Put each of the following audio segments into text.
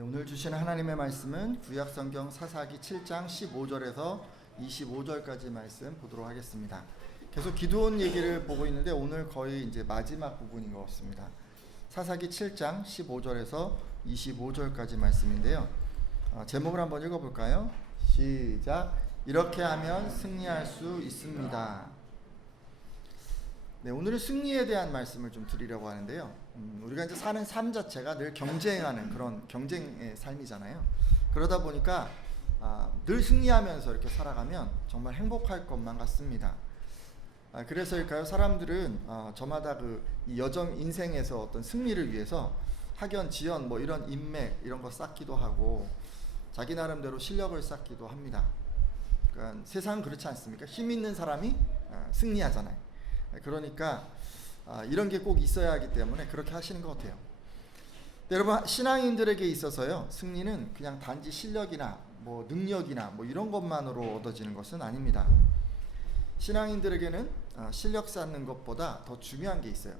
오늘 주시는 하나님의 말씀은 구약성경 사사기 7장 15절에서 25절까지 말씀 보도록 하겠습니다. 계속 기드온 얘기를 보고 있는데 오늘 거의 이제 마지막 부분인 것 같습니다. 사사기 7장 15절에서 25절까지 말씀인데요. 제목을 한번 읽어볼까요? 시작. 이렇게 하면 승리할 수 있습니다. 네, 오늘은 승리에 대한 말씀을 좀 드리려고 하는데요. 우리가 이제 사는 삶 자체가 늘 경쟁하는 그런 경쟁의 삶이잖아요. 그러다 보니까 늘 승리하면서 이렇게 살아가면 정말 행복할 것만 같습니다. 그래서일까요? 사람들은 저마다 이 여정 인생에서 어떤 승리를 위해서 학연, 지연, 뭐 이런 인맥 이런 거 쌓기도 하고 자기 나름대로 실력을 쌓기도 합니다. 그러니까 세상은 그렇지 않습니까? 힘 있는 사람이 승리하잖아요. 그러니까 이런 게 꼭 있어야 하기 때문에 그렇게 하시는 것 같아요. 여러분, 신앙인들에게 있어서요, 승리는 그냥 단지 실력이나 뭐 능력이나 뭐 이런 것만으로 얻어지는 것은 아닙니다. 신앙인들에게는 실력 쌓는 것보다 더 중요한 게 있어요.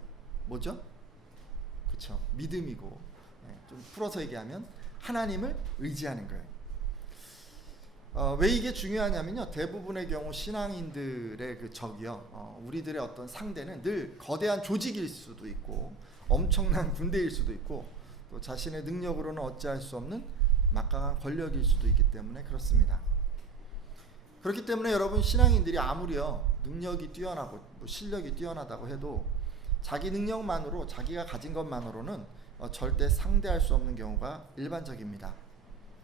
뭐죠? 그렇죠. 믿음이고, 좀 풀어서 얘기하면 하나님을 의지하는 거예요. 왜 이게 중요하냐면요, 대부분의 경우 신앙인들의 그 적이요, 우리들의 어떤 상대는 늘 거대한 조직일 수도 있고 엄청난 군대일 수도 있고 또 자신의 능력으로는 어찌할 수 없는 막강한 권력일 수도 있기 때문에 그렇습니다. 그렇기 때문에 여러분, 신앙인들이 아무리요 능력이 뛰어나고 뭐 실력이 뛰어나다고 해도 자기 능력만으로, 자기가 가진 것만으로는 절대 상대할 수 없는 경우가 일반적입니다.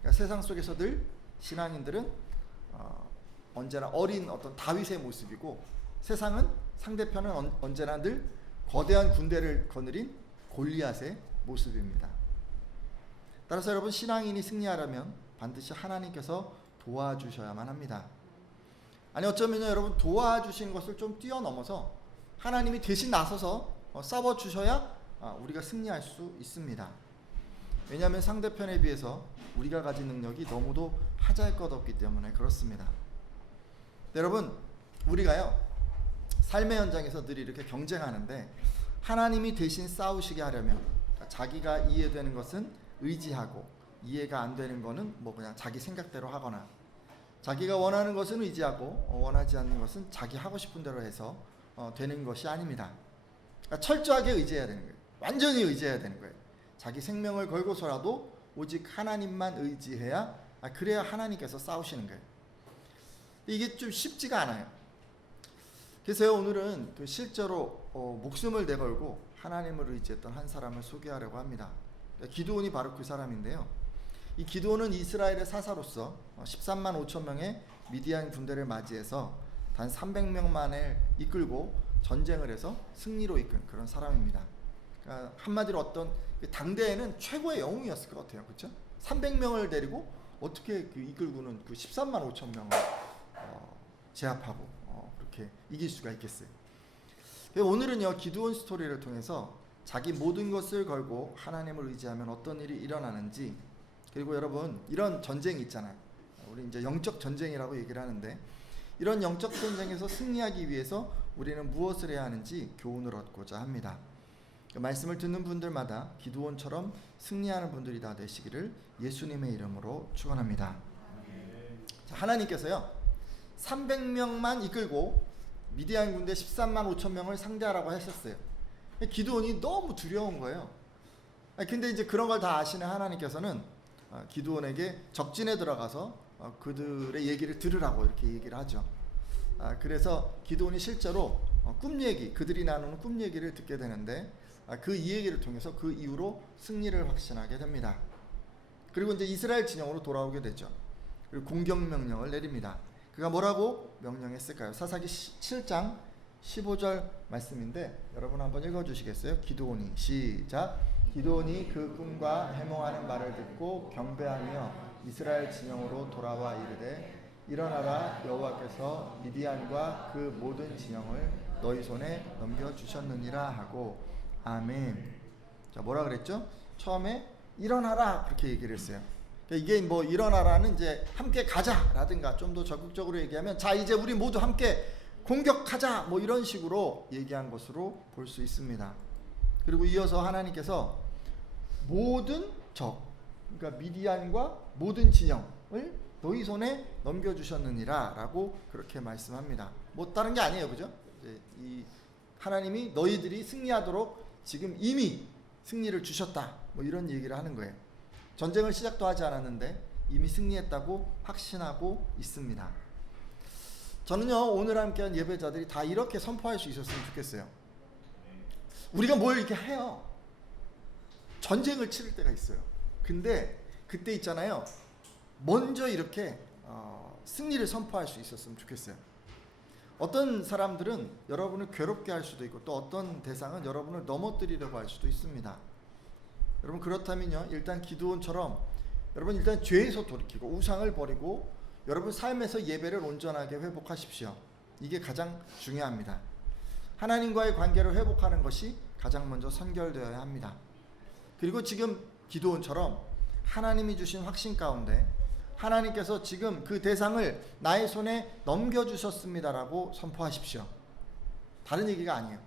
그러니까 세상 속에서 늘 신앙인들은 언제나 어린 어떤 다윗의 모습이고, 세상은, 상대편은 언제나 늘 거대한 군대를 거느린 골리앗의 모습입니다. 따라서 여러분, 신앙인이 승리하려면 반드시 하나님께서 도와주셔야만 합니다. 아니, 어쩌면요 여러분, 도와주신 것을 좀 뛰어넘어서 하나님이 대신 나서서 싸워주셔야 우리가 승리할 수 있습니다. 왜냐하면 상대편에 비해서 우리가 가진 능력이 너무도 하잘것없기 때문에 그렇습니다. 여러분, 우리가요 삶의 현장에서 늘 이렇게 경쟁하는데, 하나님이 대신 싸우시게 하려면 자기가 이해되는 것은 의지하고, 이해가 안 되는 것은 뭐 그냥 자기 생각대로 하거나, 자기가 원하는 것은 의지하고 원하지 않는 것은 자기 하고 싶은 대로 해서 되는 것이 아닙니다. 그러니까 철저하게 의지해야 되는 거예요. 완전히 의지해야 되는 거예요. 자기 생명을 걸고서라도 오직 하나님만 의지해야, 그래야 하나님께서 싸우시는 거예요. 이게 좀 쉽지가 않아요. 그래서 오늘은 실제로 목숨을 내걸고 하나님을 의지했던 한 사람을 소개하려고 합니다. 기드온이 바로 그 사람인데요. 이 기드온은 이스라엘의 사사로서 13만 5천 명의 미디안 군대를 맞이해서 단 300명만을 이끌고 전쟁을 해서 승리로 이끈 그런 사람입니다. 그러니까 한마디로 어떤 당대에는 최고의 영웅이었을 것 같아요. 그렇죠? 300명을 데리고 어떻게 이끌고는 13만 5천 명을 제압하고 그렇게 이길 수가 있겠어요. 오늘은요, 기드온 스토리를 통해서 자기 모든 것을 걸고 하나님을 의지하면 어떤 일이 일어나는지, 그리고 여러분, 이런 전쟁이 있잖아요. 우리 이제 영적 전쟁이라고 얘기를 하는데, 이런 영적 전쟁에서 승리하기 위해서 우리는 무엇을 해야 하는지 교훈을 얻고자 합니다. 말씀을 듣는 분들마다 기드온처럼 승리하는 분들이 다 되시기를 예수님의 이름으로 축원합니다. 자, 하나님께서요 300명만 이끌고 미디안 군대 13만 5천 명을 상대하라고 하셨어요. 기드온이 너무 두려운 거예요. 근데 이제 그런 걸 다 아시는 하나님께서는 기드온에게 적진에 들어가서 그들의 얘기를 들으라고 이렇게 얘기를 하죠. 그래서 기드온이 실제로 꿈 얘기, 그들이 나누는 꿈 얘기를 듣게 되는데, 그 이 얘기를 통해서 그 이후로 승리를 확신하게 됩니다. 그리고 이제 이스라엘 진영으로 돌아오게 되죠. 그리고 공격 명령을 내립니다. 그가 뭐라고 명령했을까요? 사사기 7장 15절 말씀인데 여러분 한번 읽어주시겠어요? 기드온이, 시작. 기드온이 그 꿈과 해몽하는 말을 듣고 경배하며 이스라엘 진영으로 돌아와 이르되, 일어나라, 여호와께서 미디안과 그 모든 진영을 너희 손에 넘겨주셨느니라 하고, 아멘. 자, 뭐라 그랬죠? 처음에 일어나라 그렇게 얘기를 했어요. 그러니까 이게 뭐 일어나라는 이제 함께 가자라든가, 좀 더 적극적으로 얘기하면 자 이제 우리 모두 함께 공격하자 뭐 이런 식으로 얘기한 것으로 볼 수 있습니다. 그리고 이어서 하나님께서 모든 적, 그러니까 미디안과 모든 진영을 너희 손에 넘겨주셨느니라 라고 그렇게 말씀합니다. 뭐 다른 게 아니에요, 그죠? 이제 이 하나님이 너희들이 승리하도록 지금 이미 승리를 주셨다, 뭐 이런 얘기를 하는 거예요. 전쟁을 시작도 하지 않았는데 이미 승리했다고 확신하고 있습니다. 저는요, 오늘 함께한 예배자들이 다 이렇게 선포할 수 있었으면 좋겠어요. 우리가 뭘 이렇게 해요. 전쟁을 치를 때가 있어요. 근데 그때 있잖아요, 먼저 이렇게 승리를 선포할 수 있었으면 좋겠어요. 어떤 사람들은 여러분을 괴롭게 할 수도 있고, 또 어떤 대상은 여러분을 넘어뜨리려고 할 수도 있습니다. 여러분, 그렇다면요, 일단 기드온처럼 여러분 일단 죄에서 돌이키고 우상을 버리고 여러분 삶에서 예배를 온전하게 회복하십시오. 이게 가장 중요합니다. 하나님과의 관계를 회복하는 것이 가장 먼저 선결되어야 합니다. 그리고 지금 기드온처럼 하나님이 주신 확신 가운데 하나님께서 지금 그 대상을 나의 손에 넘겨주셨습니다라고 선포하십시오. 다른 얘기가 아니에요.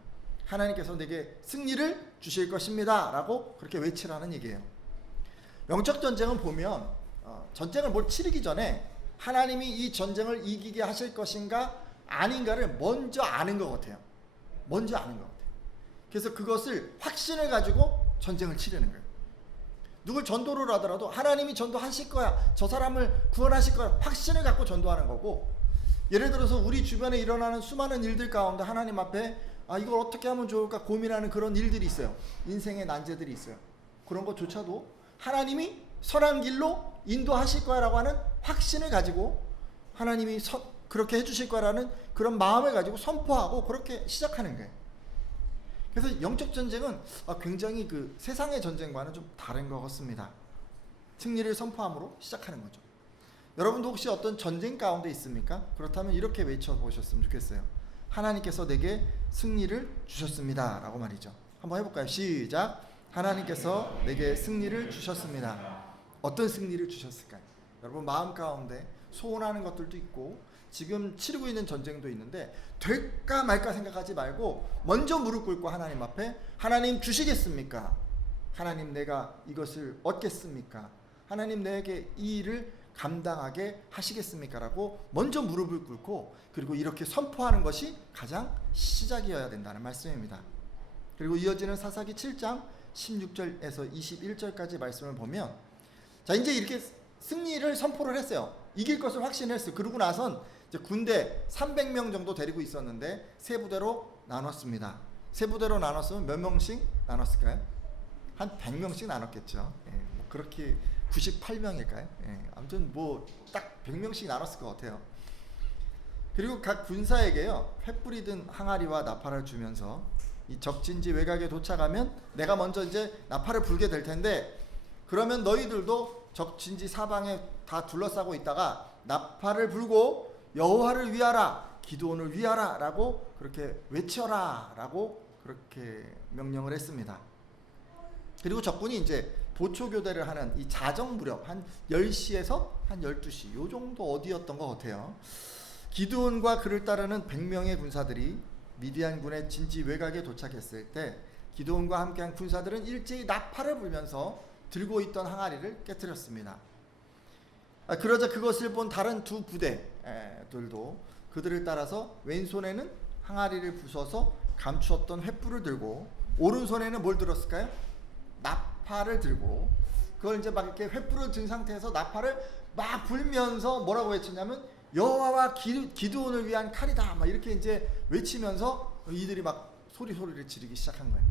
하나님께서 내게 승리를 주실 것입니다 라고 그렇게 외치라는 얘기예요. 영적 전쟁은 보면 전쟁을 뭘 치르기 전에 하나님이 이 전쟁을 이기게 하실 것인가 아닌가를 먼저 아는 것 같아요. 먼저 아는 것 같아요. 그래서 그것을 확신을 가지고 전쟁을 치르는 거예요. 누굴 전도를 하더라도 하나님이 전도하실 거야, 저 사람을 구원하실 거야, 확신을 갖고 전도하는 거고, 예를 들어서 우리 주변에 일어나는 수많은 일들 가운데 하나님 앞에 이걸 어떻게 하면 좋을까 고민하는 그런 일들이 있어요. 인생의 난제들이 있어요. 그런 것조차도 하나님이 선한 길로 인도하실 거야라고 하는 확신을 가지고 하나님이 그렇게 해주실 거라는 그런 마음을 가지고 선포하고 그렇게 시작하는 거예요. 그래서 영적 전쟁은 굉장히 그 세상의 전쟁과는 좀 다른 것 같습니다. 승리를 선포함으로 시작하는 거죠. 여러분도 혹시 어떤 전쟁 가운데 있습니까? 그렇다면 이렇게 외쳐보셨으면 좋겠어요. 하나님께서 내게 승리를 주셨습니다 라고 말이죠. 한번 해볼까요? 시작. 하나님께서 내게 승리를 주셨습니다. 어떤 승리를 주셨을까요? 여러분 마음 가운데 소원하는 것들도 있고 지금 치르고 있는 전쟁도 있는데 될까 말까 생각하지 말고 먼저 무릎 꿇고 하나님 앞에, 하나님 주시겠습니까? 하나님 내가 이것을 얻겠습니까? 하나님 내게 이 일을 감당하게 하시겠습니까? 라고 먼저 무릎을 꿇고 그리고 이렇게 선포하는 것이 가장 시작이어야 된다는 말씀입니다. 그리고 이어지는 사사기 7장 16절에서 21절까지 말씀을 보면, 자 이제 이렇게 승리를 선포를 했어요. 이길 것을 확신했어요. 그러고 나선 이제 군대 300명 정도 데리고 있었는데 세 부대로 나눴습니다. 세 부대로 나눴으면 몇 명씩 나눴을까요? 한 100명씩 나눴겠죠. 뭐 그렇게 98명일까요? 아무튼 뭐 딱 100명씩 나눴을 것 같아요. 그리고 각 군사에게요, 횃불이 든 항아리와 나팔을 주면서 이 적진지 외곽에 도착하면 내가 먼저 이제 나팔을 불게 될 텐데, 그러면 너희들도 적진지 사방에 다 둘러싸고 있다가 나팔을 불고 여호와를 위하라, 기드온을 위하라 라고 그렇게 외쳐라 라고 그렇게 명령을 했습니다. 그리고 적군이 이제 보초교대를 하는 이 자정 무렵 한 10시에서 한 12시 요 정도 어디였던 것 같아요. 기드온과 그를 따르는 100명의 군사들이 미디안군의 진지 외곽에 도착했을 때 기드온과 함께한 군사들은 일제히 나팔을 불면서 들고 있던 항아리를 깨뜨렸습니다. 그러자 그것을 본 다른 두 부대들도 그들을 따라서 왼손에는 항아리를 부숴서 감추었던 횃불을 들고 오른손에는 뭘 들었을까요? 나팔을 들고, 그걸 이제 막 이렇게 횃불을 든 상태에서 나팔을 막 불면서 뭐라고 외쳤냐면 여호와와 기드온을 위한 칼이다 막 이렇게 이제 외치면서 이들이 막 소리를 지르기 시작한 거예요.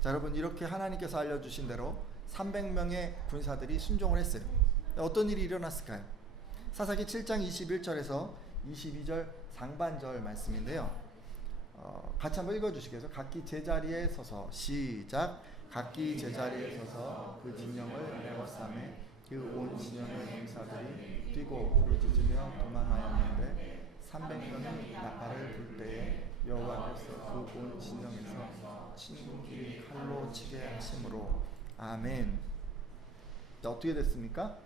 자 여러분, 이렇게 하나님께서 알려주신 대로 300명의 군사들이 순종을 했어요. 어떤 일이 일어났을까요? 사사기 7장 21절에서 22절 상반절 말씀인데요. 같이 한번 읽어주시겠어요? 각기 제자리에 서서 시작. 각기 제자리에 서서 그 진영을 에워싸매 그 온 진영의 군사들이 뛰고 부르짖으며 도망하였는데 300명이 나팔을 불 때에 여호와께서 그 온 진영에서 친군끼리 칼로 치게 하심으로. 아멘. 자, 어떻게 됐습니까?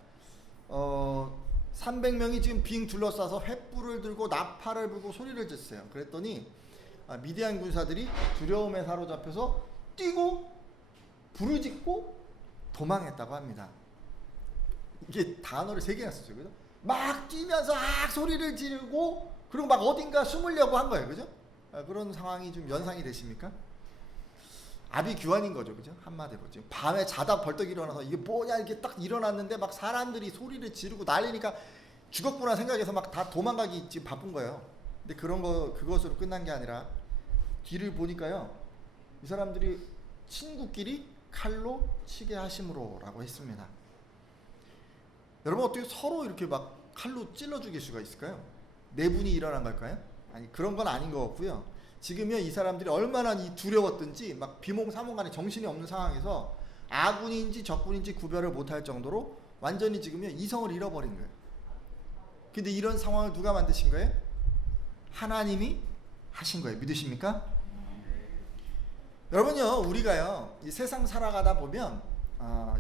300명이 지금 빙 둘러싸서 횃불을 들고 나팔을 불고 소리를 쳤어요. 그랬더니 미디안 군사들이 두려움에 사로잡혀서 뛰고 부르짖고 도망했다고 합니다. 이게 단어를 3개나 썼어요. 그죠? 막 뛰면서 소리를 지르고 그리고 막 어딘가 숨으려고 한 거예요. 그죠? 그런 상황이 좀 연상이 되십니까? 아비규환인 거죠. 그죠? 한마디로. 지금 밤에 자다 벌떡 일어나서 이게 뭐냐 이렇게 딱 일어났는데 막 사람들이 소리를 지르고 난리니까 죽었구나 생각해서 막 다 도망가기 지금 바쁜 거예요. 근데 그것으로 끝난 게 아니라 뒤를 보니까요. 이 사람들이 친구끼리 칼로 치게 하심으로라고 했습니다. 여러분 어떻게 서로 이렇게 막 칼로 찔러 죽일 수가 있을까요? 내분이 일어난 걸까요? 아니 그런 건 아닌 것 같고요. 지금요 이 사람들이 얼마나 이 두려웠든지 막 비몽사몽간에 정신이 없는 상황에서 아군인지 적군인지 구별을 못할 정도로 완전히 지금요 이성을 잃어버린 거예요. 근데 이런 상황을 누가 만드신 거예요? 하나님이 하신 거예요. 믿으십니까? 여러분요 우리가요 이 세상 살아가다 보면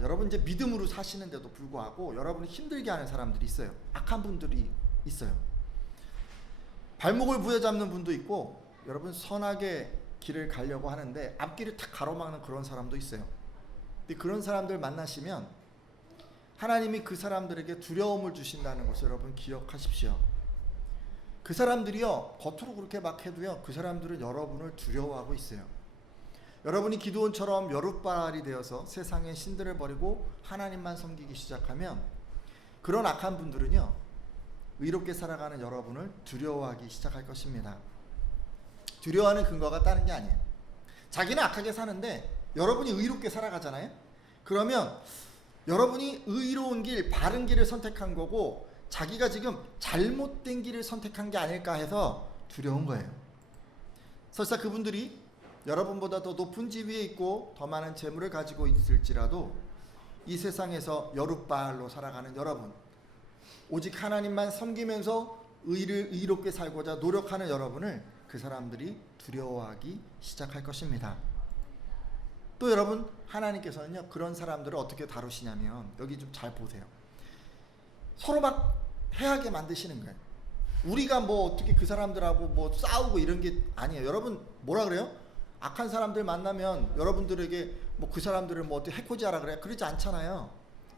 여러분 이제 믿음으로 사시는데도 불구하고 여러분을 힘들게 하는 사람들이 있어요. 악한 분들이 있어요. 발목을 부여잡는 분도 있고 여러분 선하게 길을 가려고 하는데 앞길을 탁 가로막는 그런 사람도 있어요. 근데 그런 사람들 만나시면 하나님이 그 사람들에게 두려움을 주신다는 것을 여러분 기억하십시오. 그 사람들이요 겉으로 그렇게 막 해도요 그 사람들은 여러분을 두려워하고 있어요. 여러분이 기드온처럼 여룻발이 되어서 세상의 신들을 버리고 하나님만 섬기기 시작하면 그런 악한 분들은요 의롭게 살아가는 여러분을 두려워하기 시작할 것입니다. 두려워하는 근거가 다른 게 아니에요. 자기는 악하게 사는데 여러분이 의롭게 살아가잖아요. 그러면 여러분이 의로운 길, 바른 길을 선택한 거고 자기가 지금 잘못된 길을 선택한 게 아닐까 해서 두려운 거예요. 설사 그분들이 여러분보다 더 높은 지위에 있고 더 많은 재물을 가지고 있을지라도 이 세상에서 여룻발로 살아가는 여러분, 오직 하나님만 섬기면서 의롭게 살고자 노력하는 여러분을 그 사람들이 두려워하기 시작할 것입니다. 또 여러분 하나님께서는요 그런 사람들을 어떻게 다루시냐면 여기 좀 잘 보세요. 서로 막 해하게 만드시는 거예요. 우리가 뭐 어떻게 그 사람들하고 뭐 싸우고 이런 게 아니에요. 여러분 뭐라 그래요? 악한 사람들 만나면 여러분들에게 뭐 그 사람들을 뭐 어떻게 해코지하라 그래요? 그러지 않잖아요.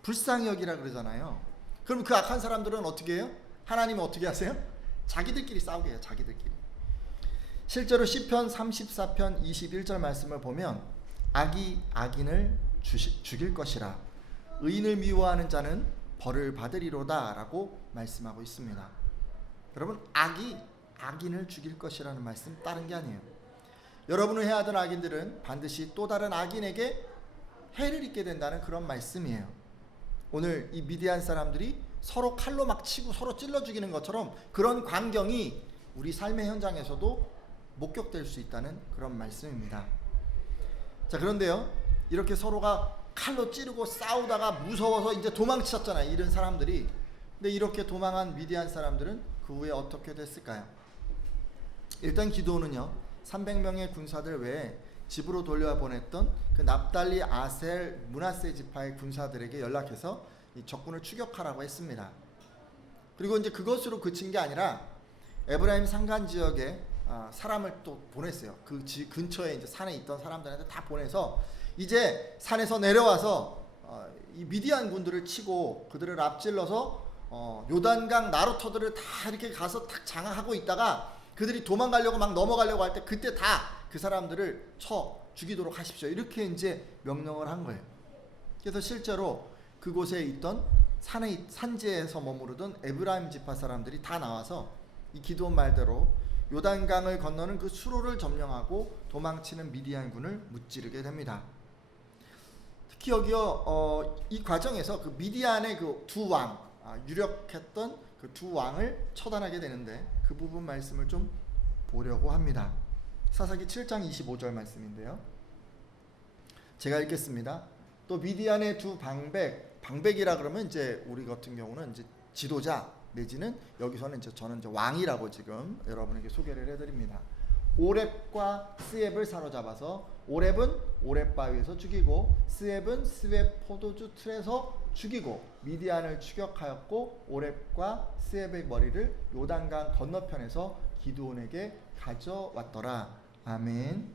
불쌍히 여기라 그러잖아요. 그럼 그 악한 사람들은 어떻게 해요? 하나님은 어떻게 하세요? 자기들끼리 싸우게 해요. 자기들끼리. 실제로 시편 34편 21절 말씀을 보면 악이 악인을 죽일 것이라 의인을 미워하는 자는 벌을 받으리로다 라고 말씀하고 있습니다. 여러분 악이 악인을 죽일 것이라는 말씀 다른 게 아니에요. 여러분을 해하던 악인들은 반드시 또 다른 악인에게 해를 입게 된다는 그런 말씀이에요. 오늘 이 미디안 사람들이 서로 칼로 막 치고 서로 찔러 죽이는 것처럼 그런 광경이 우리 삶의 현장에서도 목격될 수 있다는 그런 말씀입니다. 자, 그런데요 이렇게 서로가 칼로 찌르고 싸우다가 무서워서 이제 도망치셨잖아요, 이런 사람들이. 근데 이렇게 도망한 미디안 사람들은 그 후에 어떻게 됐을까요? 일단 기드온은요 300명의 군사들 외에 집으로 돌려보냈던 그 납달리, 아셀, 므낫세 지파의 군사들에게 연락해서 이 적군을 추격하라고 했습니다. 그리고 이제 그것으로 그친 게 아니라 에브라임 산간 지역에 사람을 또 보냈어요. 그 근처에 이제 산에 있던 사람들한테 다 보내서 이제 산에서 내려와서 이 미디안 군들을 치고 그들을 앞질러서 요단강 나루터들을 다 이렇게 가서 탁 장악하고 있다가 그들이 도망가려고 막 넘어가려고 할 때 그때 다 그 사람들을 쳐 죽이도록 하십시오. 이렇게 이제 명령을 한 거예요. 그래서 실제로 그곳에 있던 산지에서 머무르던 에브라임 지파 사람들이 다 나와서 이 기드온 말대로 요단강을 건너는 그 수로를 점령하고 도망치는 미디안군을 무찌르게 됩니다. 특히 여기요 이 과정에서 그 미디안의 그 두 왕, 유력했던 그 두 왕을 처단하게 되는데 그 부분 말씀을 좀 보려고 합니다. 사사기 7장 25절 말씀인데요. 제가 읽겠습니다. 또 미디안의 두 방백이라 그러면 이제 우리 같은 경우는 이제 지도자 내지는 여기서는 이제 저는 이제 왕이라고 지금 여러분에게 소개를 해드립니다. 오렙과 스엡을 사로잡아서 오렙은 오렙 바위에서 죽이고 스엡은 스엡 포도주 틀에서 죽이고 미디안을 추격하였고 오렙과 스엡의 머리를 요단강 건너편에서 기드온에게 가져왔더라. 아멘.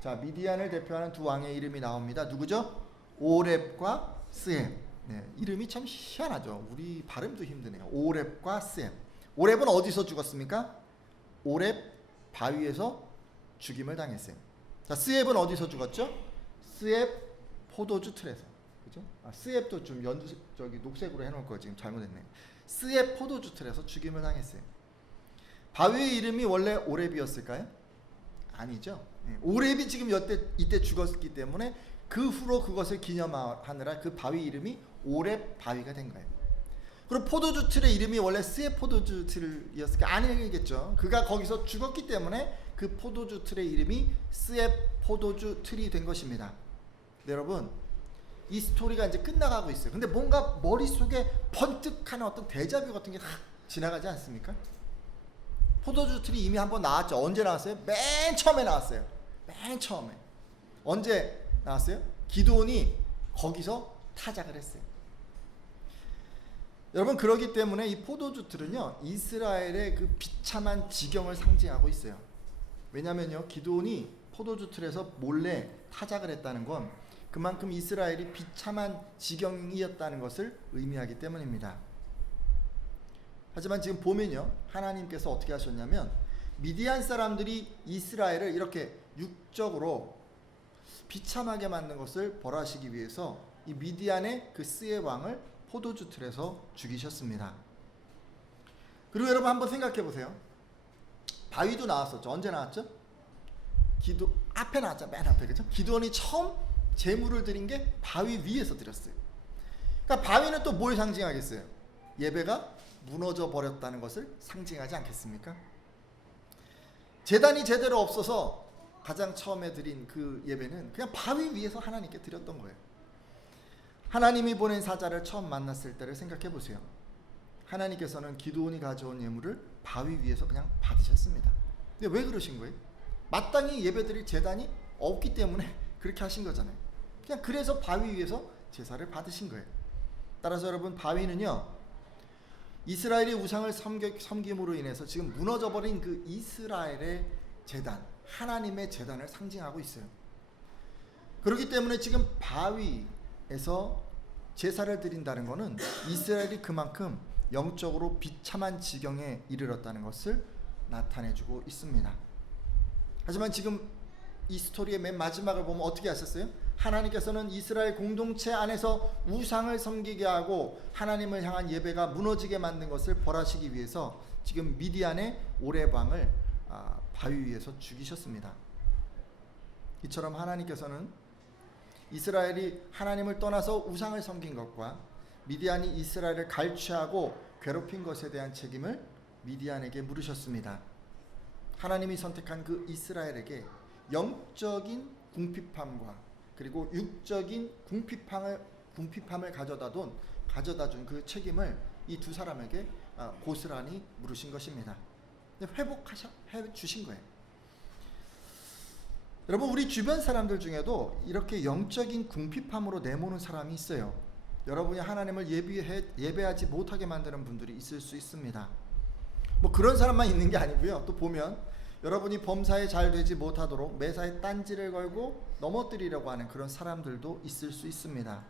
자, 미디안을 대표하는 두 왕의 이름이 나옵니다. 누구죠? 오렙과 스엡. 네, 이름이 참 희한하죠. 우리 발음도 힘드네요. 오렙과 스앱. 오렙은 어디서 죽었습니까? 오렙 바위에서 죽임을 당했어요. 자, 스앱은 어디서 죽었죠? 스앱 포도주 틀에서. 그죠? 스앱도 좀 저기 녹색으로 해놓을 거 지금 잘못했네요. 스앱 포도주 틀에서 죽임을 당했어요. 바위의 이름이 원래 오렙이었을까요? 아니죠. 네, 오렙이 지금 이때 죽었기 때문에 그 후로 그것을 기념하느라 그 바위 이름이 오렙 바위가 된 거예요. 그리고 포도주 틀의 이름이 원래 스앱 포도주 틀이었을까? 아니겠죠. 그가 거기서 죽었기 때문에 그 포도주 틀의 이름이 스앱 포도주 틀이 된 것입니다. 네, 여러분, 이 스토리가 이제 끝나가고 있어요. 근데 뭔가 머릿속에 번뜩하는 어떤 데자뷰 같은 게 확 지나가지 않습니까? 포도주 틀이 이미 한번 나왔죠. 언제 나왔어요? 맨 처음에 나왔어요. 맨 처음에. 언제 나왔어요? 기드온이 거기서 타작을 했어요. 여러분, 그러기 때문에 이 포도주 틀은요, 이스라엘의 그 비참한 지경을 상징하고 있어요. 왜냐면요, 기드온이 포도주 틀에서 몰래 타작을 했다는 건 그만큼 이스라엘이 비참한 지경이었다는 것을 의미하기 때문입니다. 하지만 지금 보면요, 하나님께서 어떻게 하셨냐면 미디안 사람들이 이스라엘을 이렇게 육적으로 비참하게 만든 것을 벌하시기 위해서 이 미디안의 그 스의 왕을 포도주 틀에서 죽이셨습니다. 그리고 여러분 한번 생각해 보세요. 바위도 나왔었죠. 언제 나왔죠? 앞에 나왔죠. 맨 앞에. 그죠? 기드온이 처음 제물을 드린 게 바위 위에서 드렸어요. 그러니까 바위는 또 뭘 상징하겠어요? 예배가 무너져 버렸다는 것을 상징하지 않겠습니까? 제단이 제대로 없어서 가장 처음에 드린 그 예배는 그냥 바위 위에서 하나님께 드렸던 거예요. 하나님이 보낸 사자를 처음 만났을 때를 생각해 보세요. 하나님께서는 기드온이 가져온 예물을 바위 위에서 그냥 받으셨습니다. 근데 왜 그러신 거예요? 마땅히 예배드릴 제단이 없기 때문에 그렇게 하신 거잖아요. 그냥 그래서 바위 위에서 제사를 받으신 거예요. 따라서 여러분, 바위는요, 이스라엘이 우상을 섬김으로 인해서 지금 무너져버린 그 이스라엘의 제단, 하나님의 제단을 상징하고 있어요. 그렇기 때문에 지금 바위에서 제사를 드린다는 것은 이스라엘이 그만큼 영적으로 비참한 지경에 이르렀다는 것을 나타내주고 있습니다. 하지만 지금 이 스토리의 맨 마지막을 보면 어떻게 하셨어요? 하나님께서는 이스라엘 공동체 안에서 우상을 섬기게 하고 하나님을 향한 예배가 무너지게 만든 것을 벌하시기 위해서 지금 미디안의 오렙 왕을 바위 위에서 죽이셨습니다. 이처럼 하나님께서는 이스라엘이 하나님을 떠나서 우상을 섬긴 것과 미디안이 이스라엘을 갈취하고 괴롭힌 것에 대한 책임을 미디안에게 물으셨습니다. 하나님이 선택한 그 이스라엘에게 영적인 궁핍함과 그리고 육적인 궁핍함을 가져다 준 그 책임을 이 두 사람에게 고스란히 물으신 것입니다. 회복해 주신 거예요. 여러분, 우리 주변 사람들 중에도 이렇게 영적인 궁핍함으로 내모는 사람이 있어요. 여러분이 하나님을 예배하지 못하게 만드는 분들이 있을 수 있습니다. 뭐 그런 사람만 있는 게 아니고요. 또 보면 여러분이 범사에 잘 되지 못하도록 매사에 딴지를 걸고 넘어뜨리려고 하는 그런 사람들도 있을 수 있습니다.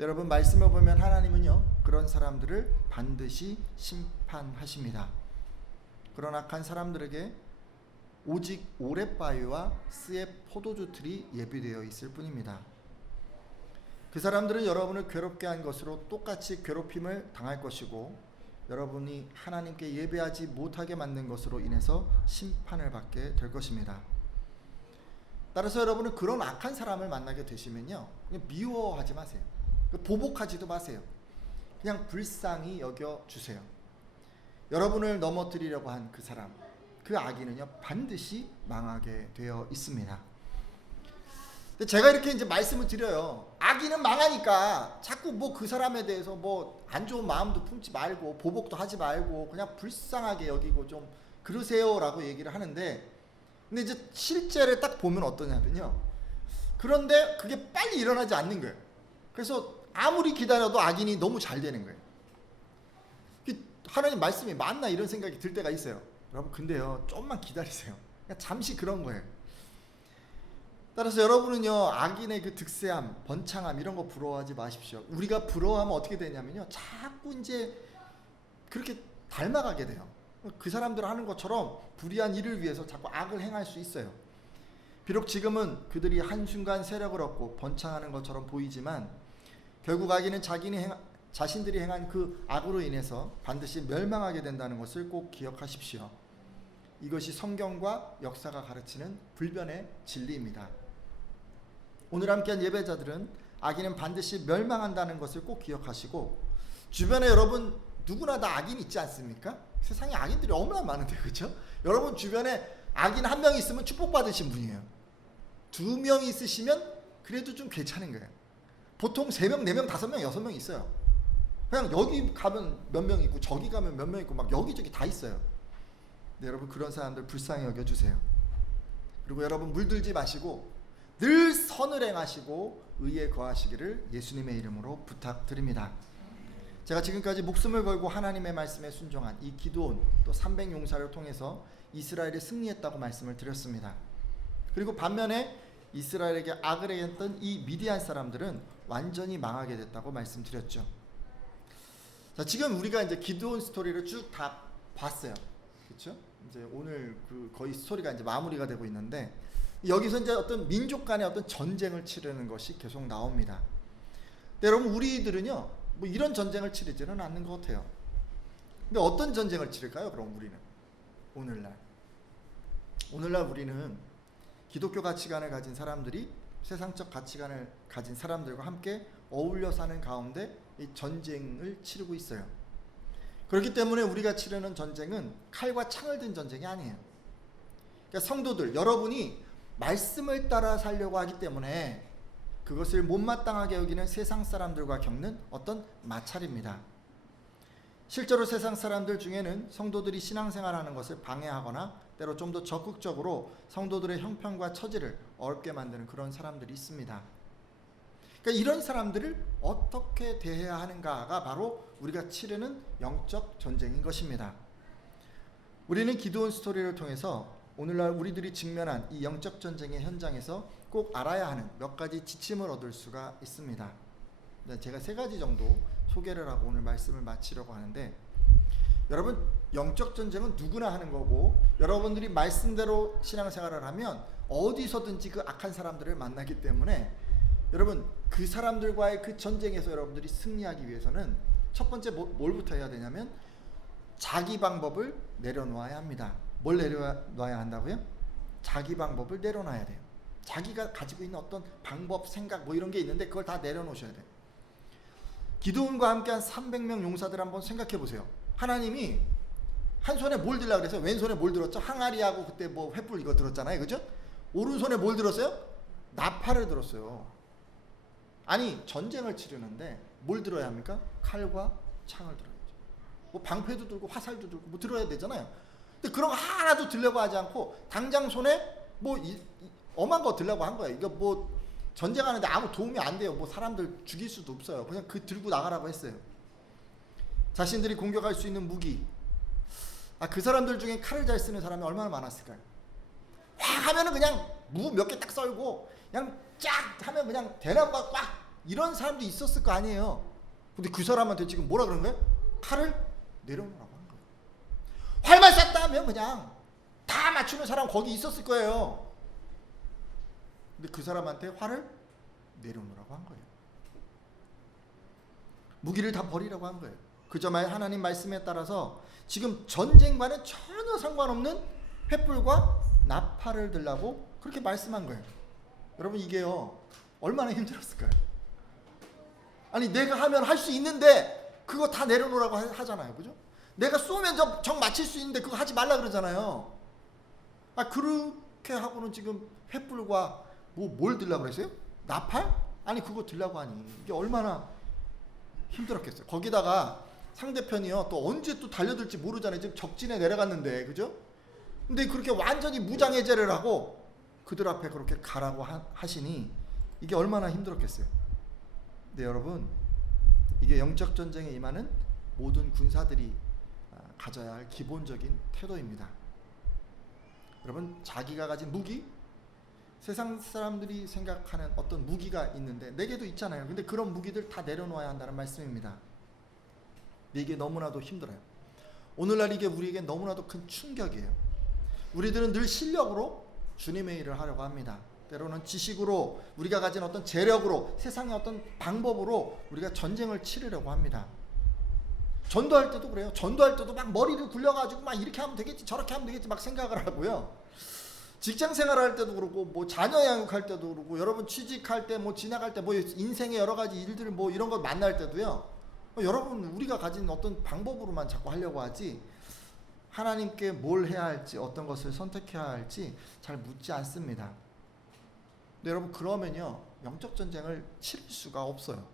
여러분, 말씀을 보면 하나님은요, 그런 사람들을 반드시 심판하십니다. 그런 악한 사람들에게 오직 오렙 바위와 스의 포도주 틀이 예비되어 있을 뿐입니다. 그 사람들은 여러분을 괴롭게 한 것으로 똑같이 괴롭힘을 당할 것이고 여러분이 하나님께 예배하지 못하게 만든 것으로 인해서 심판을 받게 될 것입니다. 따라서 여러분은 그런 악한 사람을 만나게 되시면요, 그냥 미워하지 마세요. 보복하지도 마세요. 그냥 불쌍히 여겨주세요. 여러분을 넘어뜨리려고 한 그 사람, 그 악인은요, 반드시 망하게 되어 있습니다. 제가 이렇게 이제 말씀을 드려요. 악인은 망하니까 자꾸 뭐 그 사람에 대해서 뭐 안 좋은 마음도 품지 말고 보복도 하지 말고 그냥 불쌍하게 여기고 좀 그러세요라고 얘기를 하는데, 근데 이제 실제를 딱 보면 어떠냐면요, 그런데 그게 빨리 일어나지 않는 거예요. 그래서 아무리 기다려도 악인이 너무 잘 되는 거예요. 하나님 말씀이 맞나 이런 생각이 들 때가 있어요. 여러분, 근데요, 좀만 기다리세요. 그냥 잠시 그런 거예요. 따라서 여러분은요, 악인의 그 득세함, 번창함 이런 거 부러워하지 마십시오. 우리가 부러워하면 어떻게 되냐면요, 자꾸 이제 그렇게 닮아가게 돼요. 그 사람들 하는 것처럼 불의한 일을 위해서 자꾸 악을 행할 수 있어요. 비록 지금은 그들이 한순간 세력을 얻고 번창하는 것처럼 보이지만 결국 악인은 자신들이 행한 그 악으로 인해서 반드시 멸망하게 된다는 것을 꼭 기억하십시오. 이것이 성경과 역사가 가르치는 불변의 진리입니다. 오늘 함께한 예배자들은 악인은 반드시 멸망한다는 것을 꼭 기억하시고, 주변에 여러분 누구나 다 악인 있지 않습니까? 세상에 악인들이 얼마나 많은데, 그렇죠? 여러분 주변에 악인 한 명 있으면 축복받으신 분이에요. 2명 있으시면 그래도 좀 괜찮은 거예요. 보통 3명, 4명, 5명, 6명 있어요. 그냥 여기 가면 몇 명 있고 저기 가면 몇 명 있고 막 여기저기 다 있어요. 네, 여러분 그런 사람들 불쌍히 여겨주세요. 그리고 여러분 물들지 마시고 늘 선을 행하시고 의에 거하시기를 예수님의 이름으로 부탁드립니다. 제가 지금까지 목숨을 걸고 하나님의 말씀에 순종한 이 기드온 또 300용사를 통해서 이스라엘이 승리했다고 말씀을 드렸습니다. 그리고 반면에 이스라엘에게 악을 행했던 이 미디안 사람들은 완전히 망하게 됐다고 말씀드렸죠. 자, 지금 우리가 이제 기드온 스토리를 쭉 다 봤어요. 그렇죠? 이제 오늘 그 거의 스토리가 이제 마무리가 되고 있는데, 여기서 이제 어떤 민족 간의 어떤 전쟁을 치르는 것이 계속 나옵니다. 근데 여러분 우리들은요, 뭐 이런 전쟁을 치르지는 않는 것 같아요. 근데 어떤 전쟁을 치를까요? 그럼 우리는 오늘날 우리는 기독교 가치관을 가진 사람들이 세상적 가치관을 가진 사람들과 함께 어울려 사는 가운데 이 전쟁을 치르고 있어요. 그렇기 때문에 우리가 치르는 전쟁은 칼과 창을 든 전쟁이 아니에요. 그러니까 성도들, 여러분이 말씀을 따라 살려고 하기 때문에 그것을 못마땅하게 여기는 세상 사람들과 겪는 어떤 마찰입니다. 실제로 세상 사람들 중에는 성도들이 신앙생활하는 것을 방해하거나 때로 좀 더 적극적으로 성도들의 형편과 처지를 어렵게 만드는 그런 사람들이 있습니다. 그러니까 이런 사람들을 어떻게 대해야 하는가가 바로 우리가 치르는 영적 전쟁인 것입니다. 우리는 기드온 스토리를 통해서 오늘날 우리들이 직면한 이 영적 전쟁의 현장에서 꼭 알아야 하는 몇 가지 지침을 얻을 수가 있습니다. 제가 3가지 정도 소개를 하고 오늘 말씀을 마치려고 하는데, 여러분 영적 전쟁은 누구나 하는 거고, 여러분들이 말씀대로 신앙생활을 하면 어디서든지 그 악한 사람들을 만나기 때문에 여러분 그 사람들과의 그 전쟁에서 여러분들이 승리하기 위해서는 첫 번째 뭘부터 해야 되냐면 자기 방법을 내려놓아야 합니다. 뭘 내려놔야 한다고요? 자기 방법을 내려놔야 돼요. 자기가 가지고 있는 어떤 방법, 생각 뭐 이런 게 있는데 그걸 다 내려놓으셔야 돼요. 기드온과 함께한 300명 용사들 한번 생각해 보세요. 하나님이 한 손에 뭘 들라고 그래서 왼손에 뭘 들었죠? 항아리하고 그때 뭐 횃불 이거 들었잖아요. 그죠? 오른손에 뭘 들었어요? 나팔을 들었어요. 아니 전쟁을 치르는데 뭘 들어야 합니까? 칼과 창을 들어야죠. 뭐 방패도 들고 화살도 들고 뭐 들어야 되잖아요. 근데 그런 거 하나도 들려고 하지 않고 당장 손에 뭐 엄한 거 들려고 한 거예요. 이거 뭐 전쟁하는데 아무 도움이 안 돼요. 뭐 사람들 죽일 수도 없어요. 그냥 그 들고 나가라고 했어요. 자신들이 공격할 수 있는 무기. 그 사람들 중에 칼을 잘 쓰는 사람이 얼마나 많았을까요? 확 하면은 그냥 무 몇 개 딱 썰고 그냥 쫙 하면 그냥 대나무가 꽉, 이런 사람도 있었을 거 아니에요. 근데 그 사람한테 지금 뭐라 그런 거예요? 칼을 내려놓으라고 한 거예요. 활만 쐈다 하면 그냥 다 맞추는 사람 거기 있었을 거예요. 근데 그 사람한테 활을 내려놓으라고 한 거예요. 무기를 다 버리라고 한 거예요. 그저 하나님 말씀에 따라서 지금 전쟁과는 전혀 상관없는 횃불과 나팔을 들라고 그렇게 말씀한 거예요. 여러분 이게요 얼마나 힘들었을까요? 아니 내가 하면 할 수 있는데 그거 다 내려놓으라고 하잖아요. 그죠? 내가 쏘면 정 맞힐 수 있는데 그거 하지 말라 그러잖아요. 그렇게 하고는 지금 횃불과 뭘 들라고 그랬어요? 나팔? 아니 그거 들라고 하니 이게 얼마나 힘들었겠어요. 거기다가 상대편이요 또 언제 또 달려들지 모르잖아요. 지금 적진에 내려갔는데, 그죠? 근데 그렇게 완전히 무장해제를 하고 그들 앞에 그렇게 가라고 하시니 이게 얼마나 힘들었겠어요. 네, 여러분 이게 영적 전쟁에 임하는 모든 군사들이 가져야 할 기본적인 태도입니다. 여러분 자기가 가진 무기, 세상 사람들이 생각하는 어떤 무기가 있는데 내게도 있잖아요. 근데 그런 무기들 다 내려놓아야 한다는 말씀입니다. 이게 너무나도 힘들어요. 오늘날 이게 우리에게 너무나도 큰 충격이에요. 우리들은 늘 실력으로 주님의 일을 하려고 합니다. 때로는 지식으로, 우리가 가진 어떤 재력으로, 세상의 어떤 방법으로 우리가 전쟁을 치르려고 합니다. 전도할 때도 그래요. 전도할 때도 막 머리를 굴려가지고 막 이렇게 하면 되겠지, 저렇게 하면 되겠지 막 생각을 하고요. 직장 생활할 때도 그렇고, 뭐 자녀 양육할 때도 그렇고, 여러분 취직할 때, 뭐 지나갈 때, 뭐 인생의 여러 가지 일들, 뭐 이런 거 만날 때도요. 여러분 우리가 가진 어떤 방법으로만 자꾸 하려고 하지, 하나님께 뭘 해야 할지, 어떤 것을 선택해야 할지 잘 묻지 않습니다. 근데 여러분 그러면요, 영적 전쟁을 치를 수가 없어요.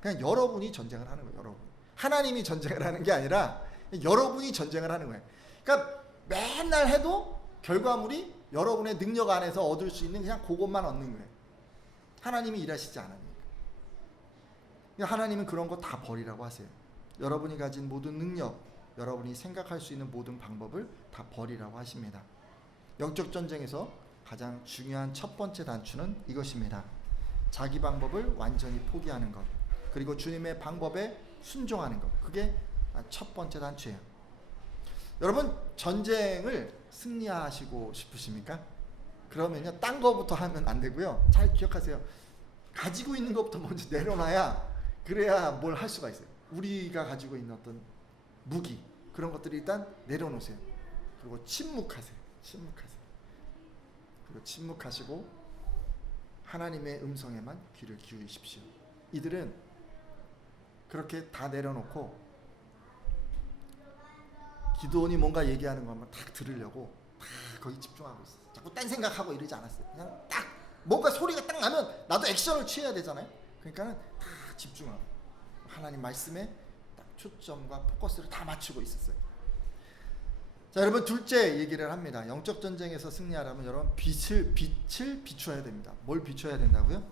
그냥 여러분이 전쟁을 하는 거예요. 여러분. 하나님이 전쟁을 하는 게 아니라 여러분이 전쟁을 하는 거예요. 그러니까 맨날 해도 결과물이 여러분의 능력 안에서 얻을 수 있는 그냥 그것만 얻는 거예요. 하나님이 일하시지 않으니까. 하나님은 그런 거 다 버리라고 하세요. 여러분이 가진 모든 능력, 여러분이 생각할 수 있는 모든 방법을 다 버리라고 하십니다. 영적 전쟁에서 가장 중요한 첫 번째 단추는 이것입니다. 자기 방법을 완전히 포기하는 것, 그리고 주님의 방법에 순종하는 것. 그게 첫 번째 단추예요. 여러분 전쟁을 승리하시고 싶으십니까? 그러면요, 딴 거부터 하면 안 되고요. 잘 기억하세요. 가지고 있는 것부터 먼저 내려놔야, 그래야 뭘 할 수가 있어요. 우리가 가지고 있는 어떤 무기, 그런 것들을 일단 내려놓으세요. 그리고 침묵하세요. 그리고 침묵하시고 하나님의 음성에만 귀를 기울이십시오. 이들은 그렇게 다 내려놓고 기드온이 뭔가 얘기하는 것만 딱 들으려고 다 거기 집중하고 있어요. 자꾸 딴 생각하고 이러지 않았어요. 그냥 딱 뭔가 소리가 딱 나면 나도 액션을 취해야 되잖아요. 그러니까는 다 집중하고 하나님 말씀에 딱 초점과 포커스를 다 맞추고 있었어요. 자, 여러분 둘째 얘기를 합니다. 영적 전쟁에서 승리하려면 여러분 빛을 비춰야 됩니다. 뭘 비춰야 된다고요?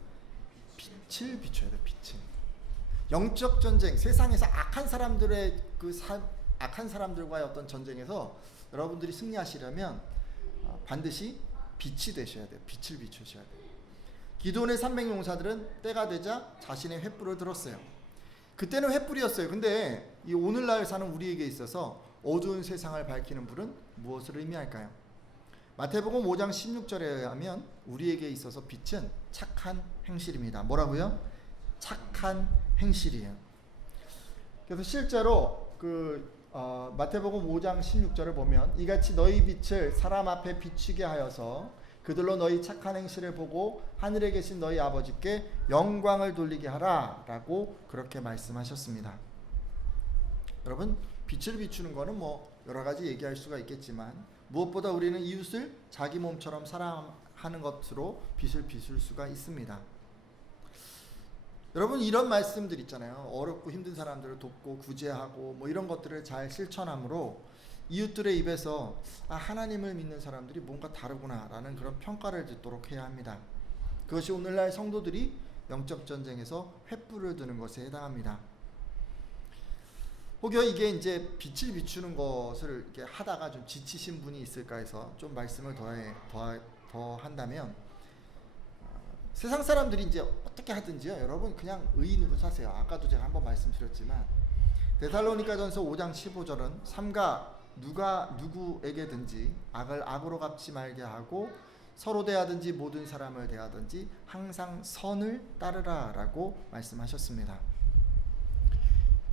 빛을 비춰야 돼요. 빛을. 영적 전쟁, 세상에서 악한 사람들의 악한 사람들과의 어떤 전쟁에서 여러분들이 승리하시려면 반드시 빛이 되셔야 돼요. 빛을 비추셔야 돼요. 기드온의 300용사들은 때가 되자 자신의 횃불을 들었어요. 그때는 횃불이었어요. 근데 이 오늘날 사는 우리에게 있어서 어두운 세상을 밝히는 불은 무엇을 의미할까요? 마태복음 5장 16절에 의하면 우리에게 있어서 빛은 착한 행실입니다. 뭐라고요? 착한 행실이에요. 그래서 실제로 마태복음 5장 16절을 보면 이같이 너희 빛을 사람 앞에 비추게 하여서 그들로 너희 착한 행실을 보고 하늘에 계신 너희 아버지께 영광을 돌리게 하라 라고 그렇게 말씀하셨습니다. 여러분 빛을 비추는 거는 뭐 여러 가지 얘기할 수가 있겠지만 무엇보다 우리는 이웃을 자기 몸처럼 사랑하는 것으로 빛을 비출 수가 있습니다. 여러분 이런 말씀들 있잖아요. 어렵고 힘든 사람들을 돕고 구제하고 뭐 이런 것들을 잘 실천함으로 이웃들의 입에서 하나님을 믿는 사람들이 뭔가 다르구나 라는 그런 평가를 듣도록 해야 합니다. 그것이 오늘날 성도들이 영적 전쟁에서 횃불을 드는 것에 해당합니다. 혹여 이게 이제 빛을 비추는 것을 이렇게 하다가 좀 지치신 분이 있을까 해서 좀 말씀을 더 한다면 세상 사람들이 이제 어떻게 하든지요, 여러분 그냥 의인으로 사세요. 아까도 제가 한번 말씀드렸지만 데살로니가전서 5장 15절은 삼가 누가 누구에게든지 악을 악으로 갚지 말게 하고 서로 대하든지 모든 사람을 대하든지 항상 선을 따르라 라고 말씀하셨습니다.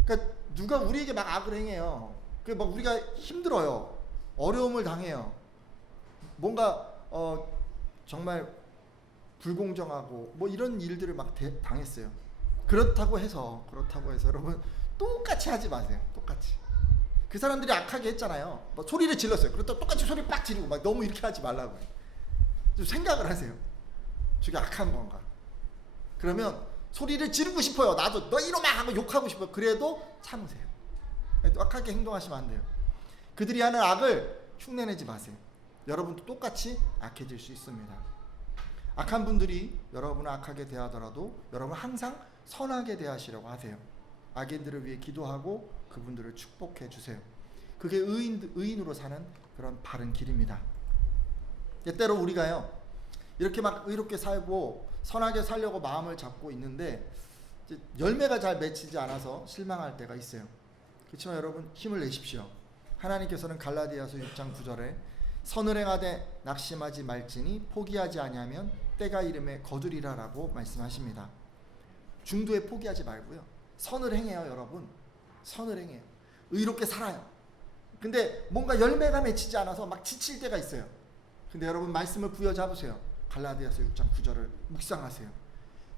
그러니까 누가 우리에게 막 악을 행해요. 막 우리가 힘들어요. 어려움을 당해요. 뭔가 정말 불공정하고 뭐 이런 일들을 막 당했어요. 그렇다고 해서 여러분 똑같이 하지 마세요. 똑같이. 그 사람들이 악하게 했잖아요. 뭐 소리를 질렀어요. 그렇다고 똑같이 소리 빡 지르고 막 너무 이렇게 하지 말라고. 좀 생각을 하세요. 저게 악한 건가? 그러면 소리를 지르고 싶어요. 나도 너 이놈아 하고 욕하고 싶어요. 그래도 참으세요. 악하게 행동하시면 안 돼요. 그들이 하는 악을 흉내내지 마세요. 여러분도 똑같이 악해질 수 있습니다. 악한 분들이 여러분을 악하게 대하더라도 여러분 항상 선하게 대하시려고 하세요. 악인들을 위해 기도하고 그분들을 축복해 주세요. 그게 의인으로 사는 그런 바른 길입니다. 때로 우리가요 이렇게 막 의롭게 살고 선하게 살려고 마음을 잡고 있는데 이제 열매가 잘 맺히지 않아서 실망할 때가 있어요. 그렇지만 여러분 힘을 내십시오. 하나님께서는 갈라디아서 6장 9절에 선을 행하되 낙심하지 말지니 포기하지 아니하면 때가 이름에 거두리라라고 말씀하십니다. 중도에 포기하지 말고요. 선을 행해요, 여러분. 선을 행해요. 의롭게 살아요. 근데 뭔가 열매가 맺히지 않아서 막 지칠 때가 있어요. 근데 여러분 말씀을 부여잡으세요. 갈라디아서 6장 9절을 묵상하세요.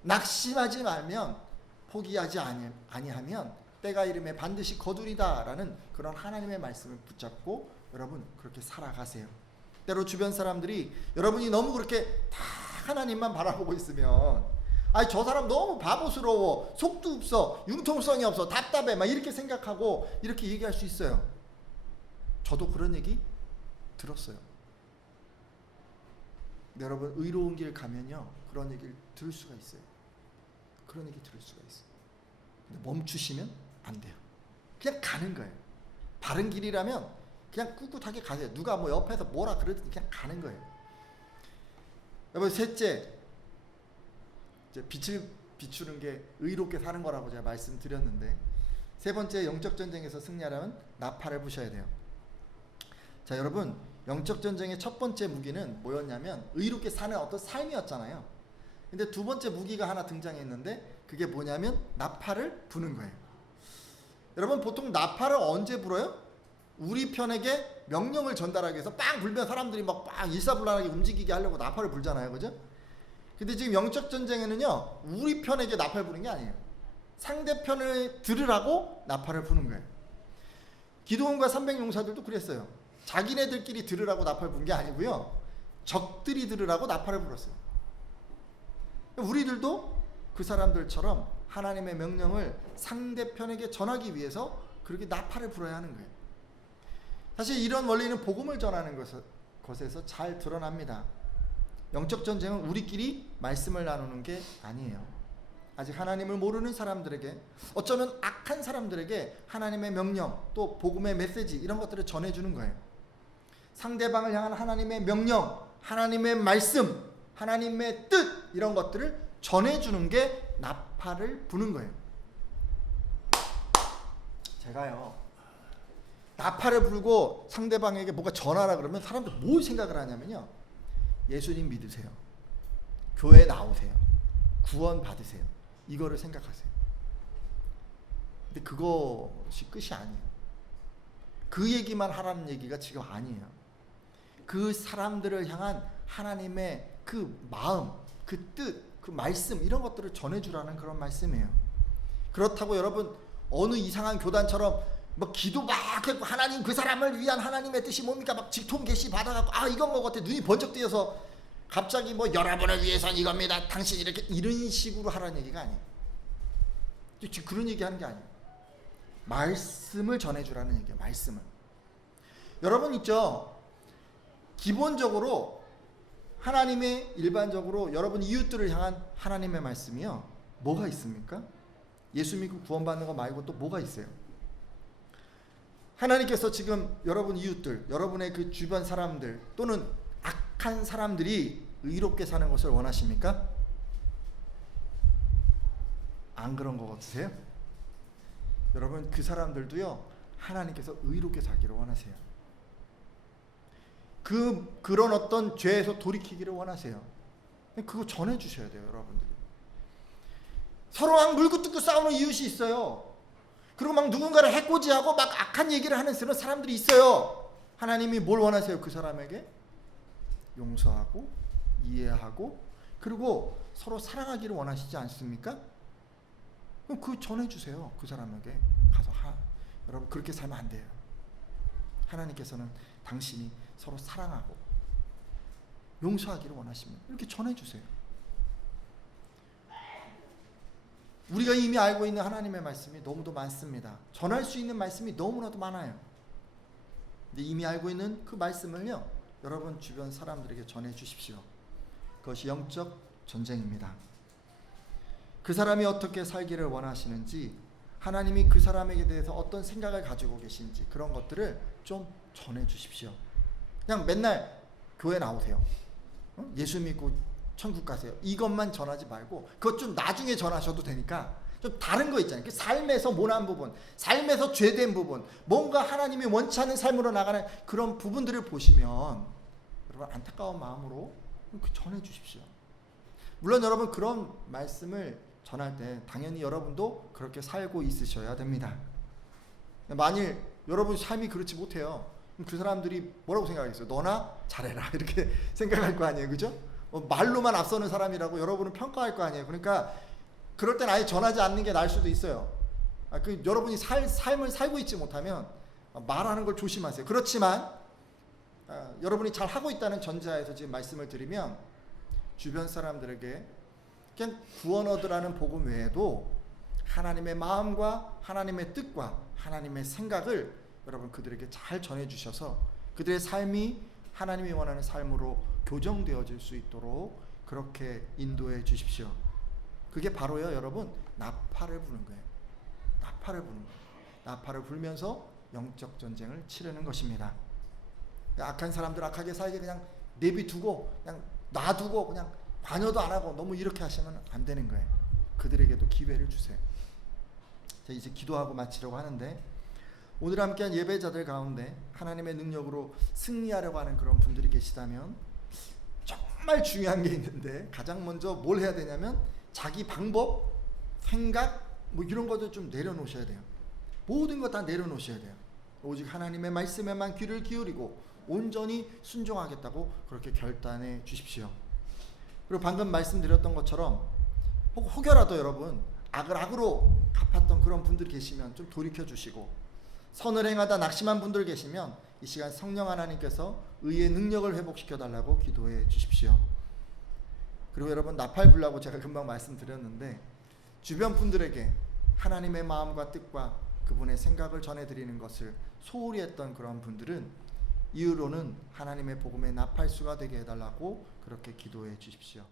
낙심하지 말면 포기하지 아니하면 때가 이름에 반드시 거두리다라는 그런 하나님의 말씀을 붙잡고 여러분 그렇게 살아가세요. 때로 주변 사람들이 여러분이 너무 그렇게 다 하나님만 바라보고 있으면 아니 저 사람 너무 바보스러워, 속도 없어, 융통성이 없어, 답답해 막 이렇게 생각하고 이렇게 얘기할 수 있어요. 저도 그런 얘기 들었어요. 근데 여러분 의로운 길 가면요 그런 얘기를 들을 수가 있어요. 그런 얘기 들을 수가 있어요. 근데 멈추시면 안 돼요. 그냥 가는 거예요. 바른 길이라면 그냥 꿋꿋하게 가세요. 누가 뭐 옆에서 뭐라 그러든 그냥 가는 거예요. 여러분 셋째, 이제 빛을 비추는 게 의롭게 사는 거라고 제가 말씀드렸는데 세 번째 영적 전쟁에서 승리하려면 나팔을 부셔야 돼요. 자 여러분 영적 전쟁의 첫 번째 무기는 뭐였냐면 의롭게 사는 어떤 삶이었잖아요. 근데 두 번째 무기가 하나 등장했는데 그게 뭐냐면 나팔을 부는 거예요. 여러분 보통 나팔을 언제 불어요? 우리 편에게 명령을 전달하기 위해서 빵 불면 사람들이 막 일사불란하게 움직이게 하려고 나팔을 불잖아요. 그죠? 근데 지금 영적 전쟁에는요 우리 편에게 나팔 부는 게 아니에요. 상대편을 들으라고 나팔을 부는 거예요. 기도원과 300용사들도 그랬어요. 자기네들끼리 들으라고 나팔 부는 게 아니고요 적들이 들으라고 나팔을 불었어요. 우리들도 그 사람들처럼 하나님의 명령을 상대편에게 전하기 위해서 그렇게 나팔을 불어야 하는 거예요. 사실 이런 원리는 복음을 전하는 것에서 잘 드러납니다. 영적 전쟁은 우리끼리 말씀을 나누는 게 아니에요. 아직 하나님을 모르는 사람들에게, 어쩌면 악한 사람들에게 하나님의 명령 또 복음의 메시지 이런 것들을 전해주는 거예요. 상대방을 향한 하나님의 명령, 하나님의 말씀, 하나님의 뜻 이런 것들을 전해주는 게 나팔을 부는 거예요. 제가요 나팔을 불고 상대방에게 뭐가 전하라 그러면 사람들 뭘 생각을 하냐면요 예수님 믿으세요, 교회 나오세요, 구원 받으세요 이거를 생각하세요. 근데 그것이 끝이 아니에요. 그 얘기만 하라는 얘기가 지금 아니에요. 그 사람들을 향한 하나님의 그 마음, 그 뜻, 그 말씀 이런 것들을 전해주라는 그런 말씀이에요. 그렇다고 여러분 어느 이상한 교단처럼 뭐 기도 막 했고 하나님 그 사람을 위한 하나님의 뜻이 뭡니까 막 직통 계시 받아갖고 이건 것 같아 눈이 번쩍 뜨여서 갑자기 뭐 여러분을 위해서는 이겁니다 당신 이렇게 이런 식으로 하라는 얘기가 아니에요. 지금 그런 얘기 하는 게 아니에요. 말씀을 전해주라는 얘기예요. 말씀을. 여러분 있죠 기본적으로 하나님의 일반적으로 여러분 이웃들을 향한 하나님의 말씀이요 뭐가 있습니까? 예수 믿고 구원받는 거 말고 또 뭐가 있어요? 하나님께서 지금 여러분 이웃들, 여러분의 그 주변 사람들 또는 악한 사람들이 의롭게 사는 것을 원하십니까? 안 그런 것 같으세요? 여러분 그 사람들도요 하나님께서 의롭게 살기를 원하세요. 그런 어떤 죄에서 돌이키기를 원하세요. 그거 전해주셔야 돼요. 여러분들이 서로 막 물고 뜯고 싸우는 이웃이 있어요. 그리고 막 누군가를 해코지하고 막 악한 얘기를 하는 사람들이 있어요. 하나님이 뭘 원하세요? 그 사람에게 용서하고 이해하고 그리고 서로 사랑하기를 원하시지 않습니까? 그럼 그거 전해주세요. 그 사람에게 가서 여러분 그렇게 살면 안 돼요. 하나님께서는 당신이 서로 사랑하고 용서하기를 원하시면 이렇게 전해주세요. 우리가 이미 알고 있는 하나님의 말씀이 너무도 많습니다. 전할 수 있는 말씀이 너무나도 많아요. 근데 이미 알고 있는 그 말씀을요 여러분 주변 사람들에게 전해주십시오. 그것이 영적 전쟁입니다. 그 사람이 어떻게 살기를 원하시는지 하나님이 그 사람에게 대해서 어떤 생각을 가지고 계신지 그런 것들을 좀 전해주십시오. 그냥 맨날 교회 나오세요. 예수 믿고 천국 가세요. 이것만 전하지 말고 그것 좀 나중에 전하셔도 되니까 좀 다른 거 있잖아요. 그 삶에서 모난 부분, 삶에서 죄된 부분, 뭔가 하나님이 원치 않는 삶으로 나가는 그런 부분들을 보시면 여러분 안타까운 마음으로 전해 주십시오. 물론 여러분 그런 말씀을 전할 때 당연히 여러분도 그렇게 살고 있으셔야 됩니다. 만일 여러분 삶이 그렇지 못해요. 그럼 그 사람들이 뭐라고 생각하겠어요? 너나 잘해라 이렇게 생각할 거 아니에요, 그죠? 말로만 앞서는 사람이라고 여러분은 평가할 거 아니에요. 그러니까 그럴 땐 아예 전하지 않는 게 나을 수도 있어요. 여러분이 삶을 살고 있지 못하면 말하는 걸 조심하세요. 그렇지만 여러분이 잘 하고 있다는 전제하에서 지금 말씀을 드리면 주변 사람들에게 그냥 구원 얻으라는 복음 외에도 하나님의 마음과 하나님의 뜻과 하나님의 생각을 여러분 그들에게 잘 전해주셔서 그들의 삶이 하나님이 원하는 삶으로 교정되어질 수 있도록 그렇게 인도해 주십시오. 그게 바로요 여러분 나팔을 부는 거예요. 나팔을 부는 거예요. 나팔을 불면서 영적 전쟁을 치르는 것입니다. 악한 사람들 악하게 살게 그냥 내비두고 그냥 놔두고 그냥 관여도 안 하고 너무 이렇게 하시면 안 되는 거예요. 그들에게도 기회를 주세요. 자, 이제 기도하고 마치려고 하는데 오늘 함께한 예배자들 가운데 하나님의 능력으로 승리하려고 하는 그런 분들이 계시다면 정말 중요한 게 있는데 가장 먼저 뭘 해야 되냐면 자기 방법, 생각 뭐 이런 것도 좀 내려놓으셔야 돼요. 모든 거 다 내려놓으셔야 돼요. 오직 하나님의 말씀에만 귀를 기울이고 온전히 순종하겠다고 그렇게 결단해 주십시오. 그리고 방금 말씀드렸던 것처럼 혹여라도 여러분 악을 악으로 갚았던 그런 분들이 계시면 좀 돌이켜 주시고 선을 행하다 낙심한 분들 계시면 이 시간 성령 하나님께서 의의 능력을 회복시켜 달라고 기도해 주십시오. 그리고 여러분 나팔 불라고 제가 금방 말씀드렸는데 주변 분들에게 하나님의 마음과 뜻과 그분의 생각을 전해드리는 것을 소홀히 했던 그런 분들은 이후로는 하나님의 복음의 나팔수가 되게 해달라고 그렇게 기도해 주십시오.